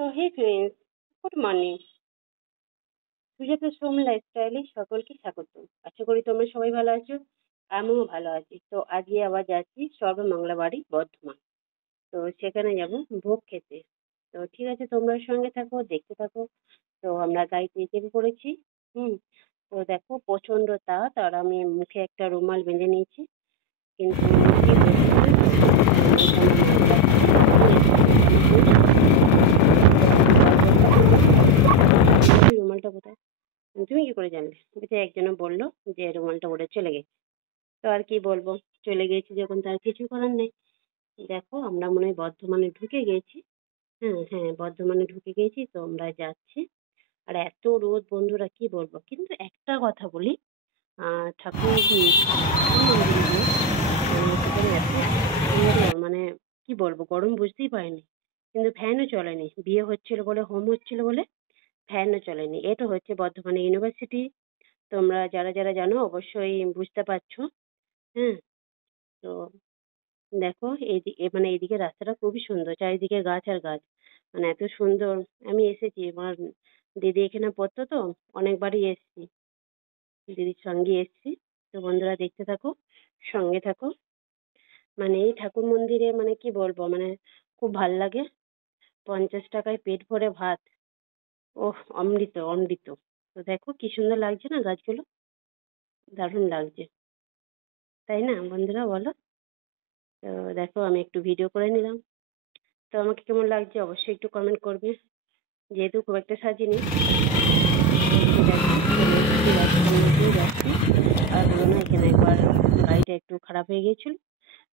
তো hey friends, good morning. Sujata Som লাইফস্টাইলে সকলকে স্বাগত। আশা করি তোমরা সবাই ভালো আছো, আমিও ভালো আছি। তো আজকে আবার যাচ্ছি সর্বমঙ্গলা বাড়ি বর্ধমান। তো সেখানে যাব ভোগ খেতে। তো ঠিক আছে, তোমরা সঙ্গে থাকো, দেখতে থাকো। তো আমরা গাড়িতে চেপে পড়েছি। হুম। তো দেখো প্রচন্ড তাপ, আর আমি মুখে একটা রুমাল বেঁধে নিয়েছি, কিন্তু কি বলবো রুমালটা কোথায়, তুমি কি করে জানলে? বলছে একজনে বললো যে রুমালটা ওরে চলে গেছে। তো আর কি বলবো, চলে গেছি যখন তার কিছু করার নেই। দেখো আমরা মনে হয় বর্ধমানে ঢুকে গেছি। হ্যাঁ হ্যাঁ, বর্ধমানে ঢুকে গেছি, তো আমরা যাচ্ছি। আর এত রোদ বন্ধুরা, কি বলবো। কিন্তু একটা কথা বলি, ঠাকুর মন্দিরে গিয়ে সেখানে এত সুন্দর, মানে কি বলবো, গরম বুঝতেই পারিনি। কিন্তু ফ্যানও চলেনি, বিয়ে হচ্ছিল বলে, হোম হচ্ছিল বলে ফ্যানও চলেনি। এটা হচ্ছে বর্ধমানে ইউনিভার্সিটি। তোমরা যারা যারা জানো অবশ্যই বুঝতে পারছো। হ্যাঁ। তো দেখো মানে এইদিকে রাস্তাটা খুবই সুন্দর, চারিদিকে গাছ আর গাছ, মানে এত সুন্দর। আমি এসেছি, আমার দিদি এখানে পড়তো, তো অনেকবারই এসেছি, দিদির সঙ্গে এসেছি। তো বন্ধুরা দেখতে থাকো, সঙ্গে থাকো। মানে এই ঠাকুর মন্দিরে মানে কি বলবো, মানে খুব ভাল লাগে। 50 টাকায় পেট ভরে ভাত, ওহ অমৃত অমৃত। তো দেখো কি সুন্দর লাগছে না গাছগুলো, দারুণ লাগছে, তাই না বন্ধুরা বলো? তো দেখো আমি একটু ভিডিও করে নিলাম। তো আমাকে কেমন লাগছে অবশ্যই একটু কমেন্ট করবে। যেহেতু খুব একটা সাজিনি, যাচ্ছি। আর বলো না, এখানে একবার গাড়িটা একটু খারাপ হয়ে গিয়েছিল,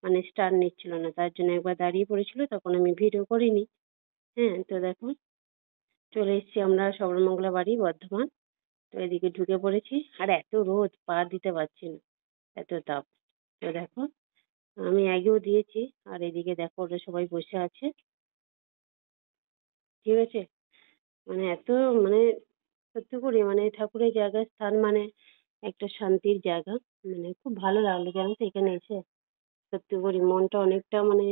মানে স্টার্ট নিচ্ছিল না, তার জন্য একবার দাঁড়িয়ে পড়েছিল, তখন আমি ভিডিও করিনি। হ্যাঁ। তো দেখো চলে এসেছি আমরা সর্বমঙ্গলা বাড়ি বর্ধমান। তো এদিকে ঢুকে পড়েছি, আর এত রোদ, পা দিতে পারছি না, এত তাপ। তো দেখো আমি আগেও দিয়েছি, আর এদিকে দেখো ওরা সবাই বসে আছে, ঠিক আছে। মানে এত, মানে সত্যি করে, মানে ঠাকুরের জায়গা, স্থান মানে একটা শান্তির জায়গা। মানে খুব ভালো লাগলো জানো তো এখানে এসে। সত্যি করে মনটা অনেকটা, মানে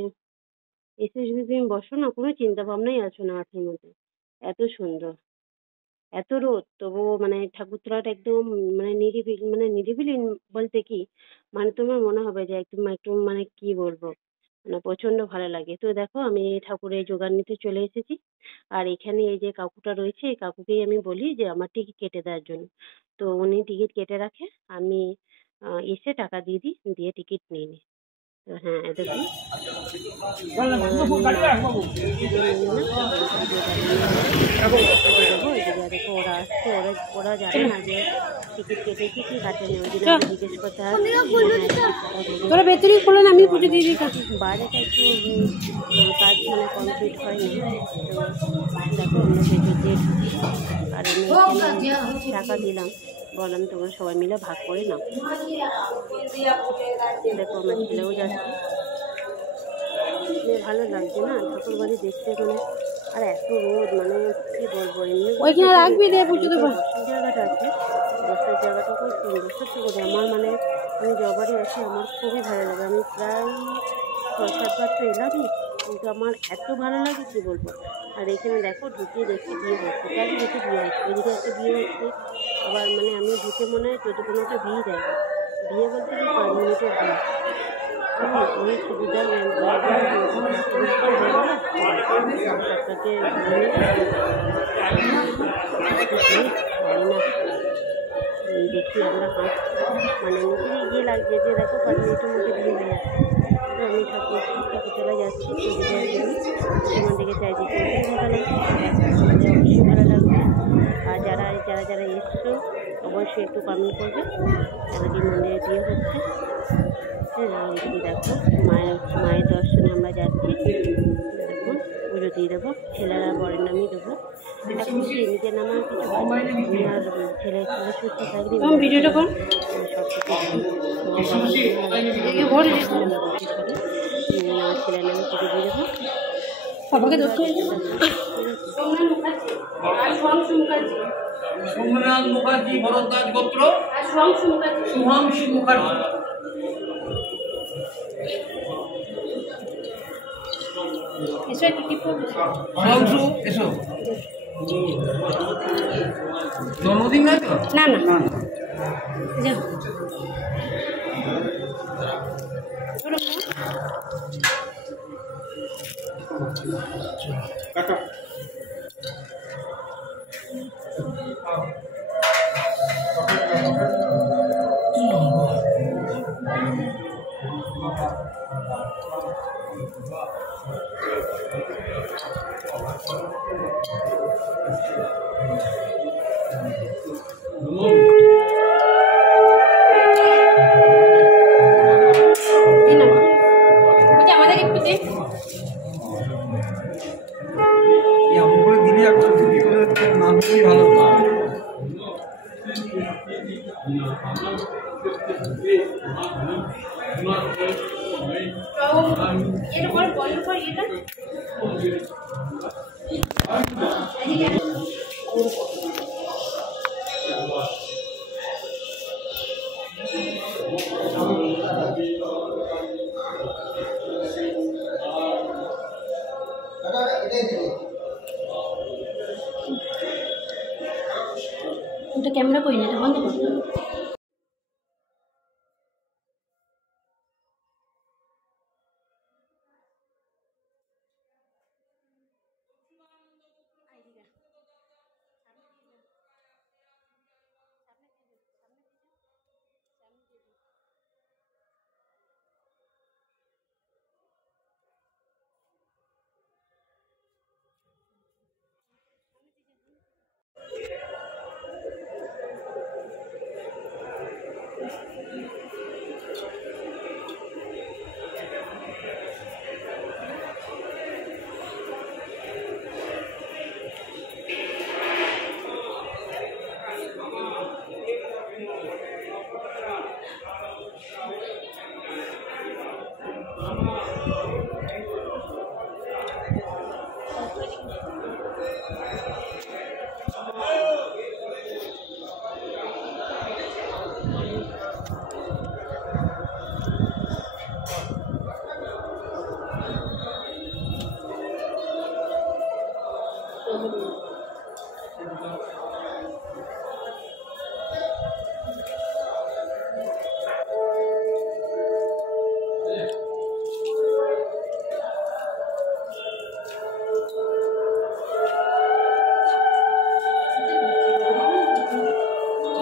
এসে যদি তুমি বসো না, কোনো চিন্তা ভাবনাই আসবে না মাথার মধ্যে, এত সুন্দর। এত রোদ তবুও মানে ঠাকুরতলাটা একদম মানে নিরিবিলি, মানে নিরিবিলি বলতে কি, মানে তোমার মনে হবে যে একদম একটু, মানে কি বলবো, মানে প্রচন্ড ভালো লাগে। তো দেখো আমি ঠাকুরের জোগান নিতে চলে এসেছি। আর এখানে এই যে কাকুটা রয়েছে, এই কাকুকেই আমি বলি যে আমার টিকিট কেটে দেওয়ার জন্য। তো উনি টিকিট কেটে রাখে, আমি এসে টাকা দিয়ে দিই, দিয়ে টিকিট নিয়ে নিই। তো হ্যাঁ দেখুন, দেখো ওরা আসছে, ওরা জানে না যে টিকিট কেটেছি কি কাটেনি, ওই জন্য জিজ্ঞেস করতে আসছে। তোরা ভেতরেই খোলো না, আমি পুজো দিয়ে দিই। বাইরেটা একটু কাজ মানে কমপ্লিট হয়নি। তো দেখো আমরা ভেতর দিয়ে ঢুকছি, আর আমি টাকা দিলাম, বললাম তোমরা সবাই মিলে ভাগ করে নাও। দেখো আমার ছেলেও যাচ্ছে, ভালো লাগছে না ঠাকুর বাড়ি দেখতে, মানে আর এত রোদ, মানে কি বলবো। এমনি বসার জায়গাটা আছে, বসার জায়গাটা খুব সুন্দর। সত্যি করে আমার, মানে আমি যবারই আসি আমার খুবই ভালো লাগে। আমি প্রায় 6-7 বার তো এলামই, কিন্তু আমার এত ভালো লাগে কি বলবো। আর এখানে দেখো ঢুকে দেখছি বিয়ে হচ্ছে, চারিদিকে বিয়ে হচ্ছে, ওইদিকে একটা বিয়ে হচ্ছে আবার, মানে আমি ঢুকে মনে হয় 14-15টা বিয়ে যায়নি। বিয়ে বলতে কি 5 মিনিটের বিয়ে। ওই সুবিধার দেখি আমরা মানে নিজেরই ইয়ে লাগছে যে দেখো 5 মিনিটের মধ্যে বিয়ে হয়ে যাচ্ছে। তো আমি ঠাকুরতলা যাচ্ছি, তোমার দিকে চারিদিকে দেখালাম, অবশ্যই ভালো লাগবে। আর যারা যারা যারা এসছো অবশ্যই একটু কমেন্ট করবে, তাদেরকে মন্দিরে বিয়ে হচ্ছে। হ্যাঁ, আর এদিকে দেখো মায়ের দর্শনে আমরা যাচ্ছি। দেখো পুজো দিয়ে দেবো, ছেলেরা বরের নামই দেবো। এখন কি নিজের নামে আর কিছু বাকি, আমি আর ছেলে সুস্থ থাকলে ভিডিওটা কর সব কিছু আমার ছেলের নামে পুজো দিয়ে দেবো। সবাইকে সোমনাথ মুখার্জি, ভরদ্বাজ গোত্র, শুভাংশু মুখার্জি। এসো একটু টিপো। সুধাংশু এসো। জন্মদিন নয় তো? না না যাও ধরো। এই নাও। বুঝি আমাদের একটু দে। এমন করে দিলে এখন ছুটি করে না দিলেই ভালো। এটা বল বন্ধ কর এটা। ওটা ক্যামেরা করি না, এটা বন্ধ কর।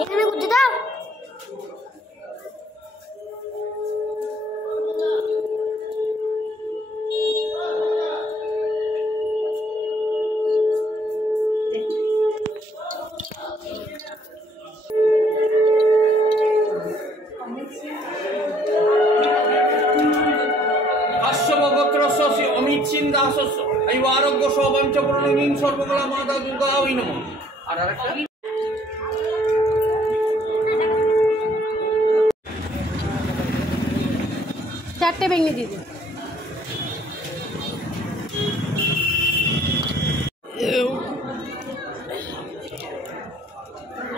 এখানে গুজে দাও। কাশ্যপগোত্রস্য শ্রী অমিত সিং দাসস্য আয়ু আরোগ্য সৌবাঞ্চ প্রণীন সর্বকলা মাতা দুর্গা ওই নমঃ। আর আরেকটা চারটে ভেঙে দিদি।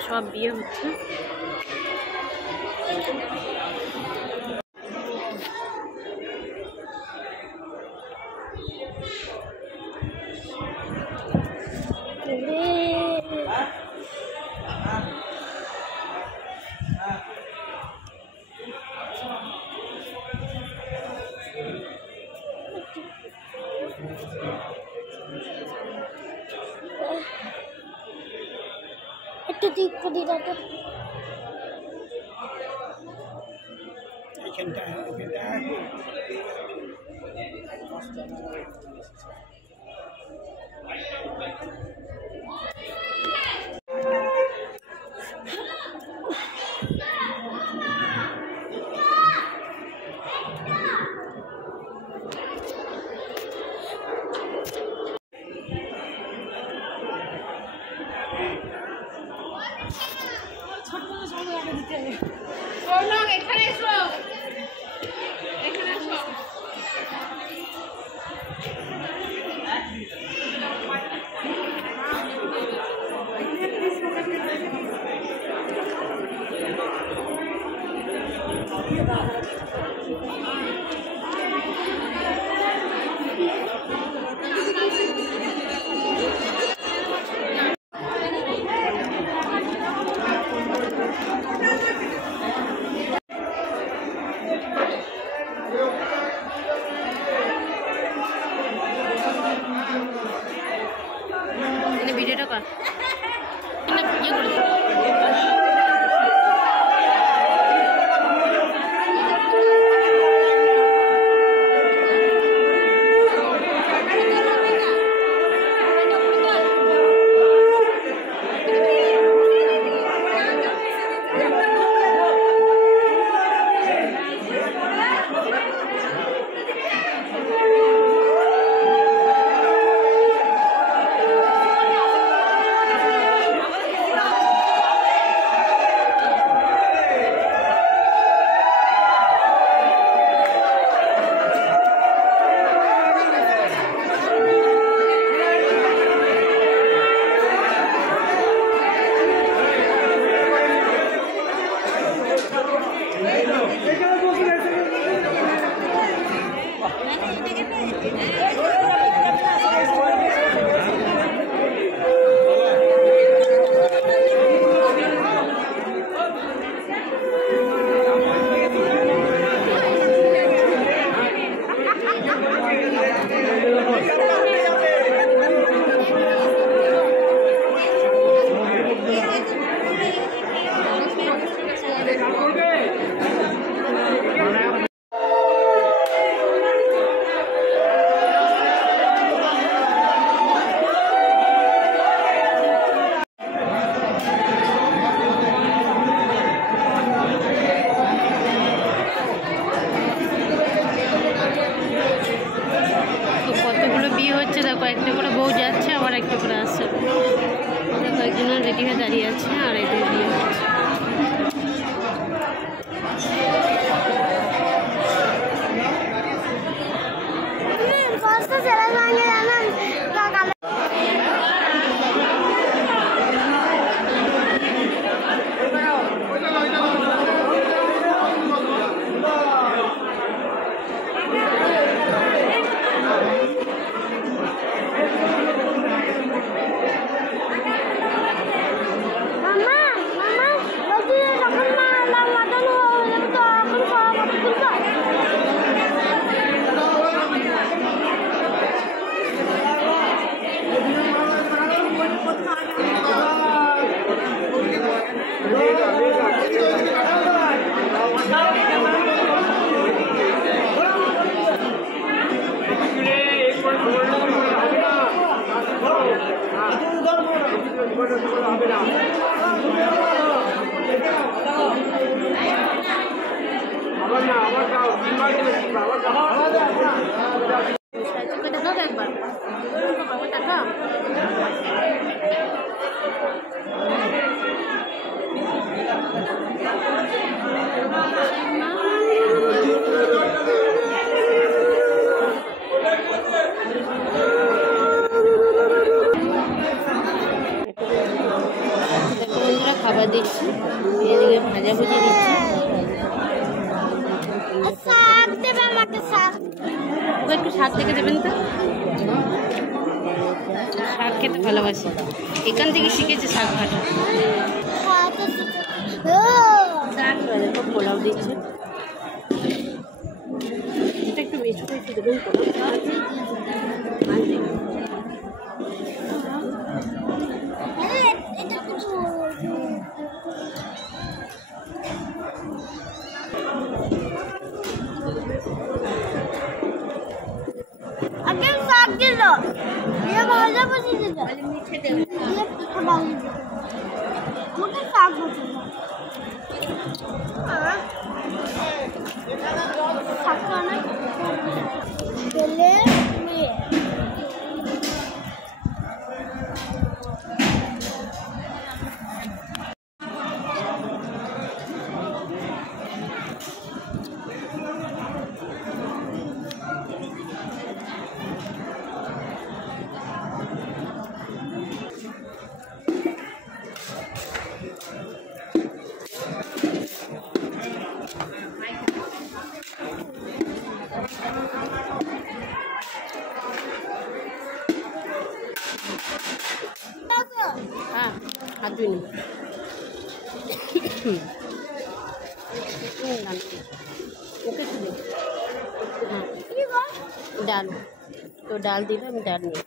সব বিয়ে হচ্ছে। একটু দিক করে দাও। এখানে এসো, এখানে এসো। ভিডিওটা কর ইয়ে করে দে। দেখো একটা করে বউ যাচ্ছে, আবার একটা করে আসছে। দেখো একজন রেডি হয়ে দাঁড়িয়ে আছে আর একজন বিয়ে হচ্ছে। খাবার দিচ্ছি, এদিকে ভাজা ভুজি দিচ্ছি। ওকে একটু শাক থেকে দেবেন তো, শাক খেতে ভালোবাসি, এখান থেকে শিখেছি শাক ভাজা। পোলাও দিচ্ছে, এটা একটু বেশি বেশি দেবেন পোলাও। ये भाजा बची दे वाले मीठे दे ये खबाऊ दे मुझे साग बची हां साग खाना चले ये हाँ हाथ धुई नहीं ओके हाँ डाल तो डाल दी मैं डाल नहीं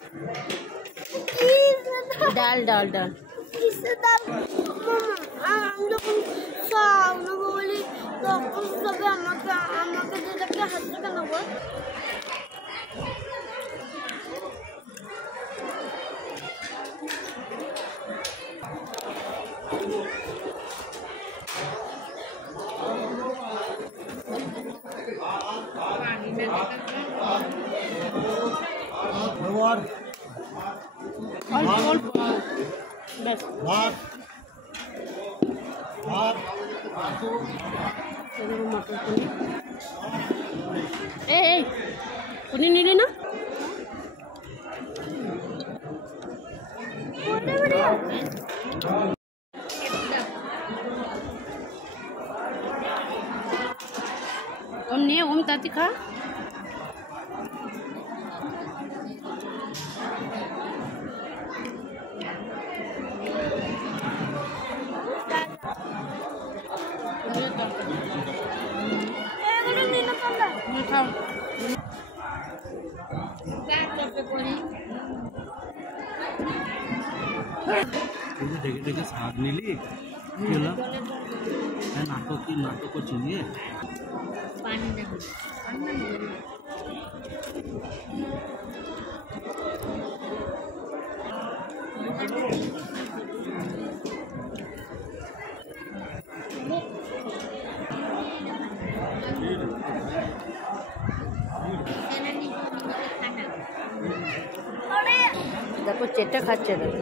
ডাল ডাল ডাল কিসের ডাল? আমি যখন খাওয়ানো বলি তখন সবে আমাকে যেটাকে হাত থেকে নেবো। অল্প অল্প ব্যাস মটর পনির এই পনির নিলি না? ওম নিয়ে ওম তাতি খা। খাও দেখে দেখে স্বাদ নিলি কি হলো? নাটক করছি নিয়ে দেখো চেটটা খাচ্ছে দেখো।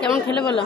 কেমন খেলে বলো?